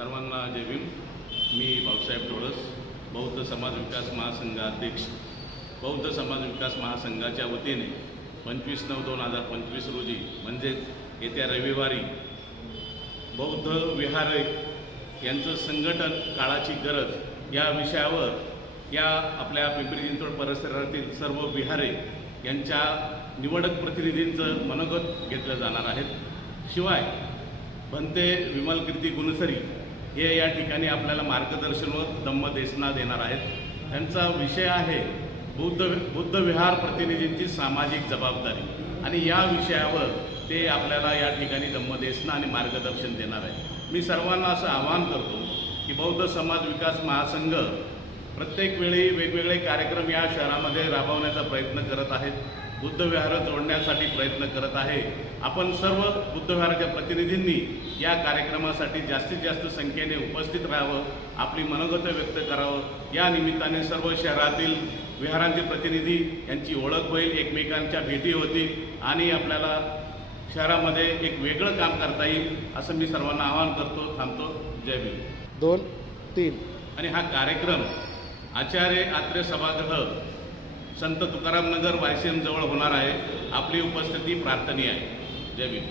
सर्वांना जय भीम। मी भाऊसाहेब डोळस, बौद्ध समाज विकास महासंघाध्यक्ष। बौद्ध समाज विकास महासंघाच्या वतीने 25/9/2025 रोजी म्हणजेच येत्या रविवारी बौद्ध विहारे यांचं संघटन काळाची गरज या विषयावर या आपल्या पिंपरी चिंचवड परिसरातील सर्व विहारे यांच्या निवडक प्रतिनिधींचं मनोगत घेतलं जाणार आहे। शिवाय भंते विमलकीर्ती गुणसरी हे या ठिकाणी आपल्याला मार्गदर्शन व धम्मदेशना देणार आहेत। त्यांचा विषय आहे बुद्ध विहार प्रतिनिधींची सामाजिक जबाबदारी आणि या विषयावर ते आपल्याला या ठिकाणी धम्मदेशना आणि मार्गदर्शन देणार आहे। मी सर्वांना असं आवाहन करतो की बौद्ध समाज विकास महासंघ प्रत्येक वेळी वेगवेगळे कार्यक्रम या शहरामध्ये राबवण्याचा प्रयत्न करत आहेत, बुद्ध विहार जोडण्यासाठी प्रयत्न करत आहे। आपण सर्व बुद्ध विहाराच्या प्रतिनिधींनी या कार्यक्रमासाठी जास्तीत जास्त संख्येने उपस्थित राहावं, आपली मनोगत व्यक्त करावं। या निमित्ताने सर्व शहरातील विहारांचे प्रतिनिधी यांची ओळख होईल, एकमेकांच्या भेटी होतील आणि आपल्याला शहरामध्ये एक वेगळं काम करता येईल असं मी सर्वांना आवाहन करतो। थांबतो। जय भीम। 2, 3 आणि हा कार्यक्रम आचार्य आत्रे सभागृह संत तुकाराम नगर वायसीएम जवळ होणार आहे। आपली उपस्थिती प्रार्थनीय आहे। जय भीम।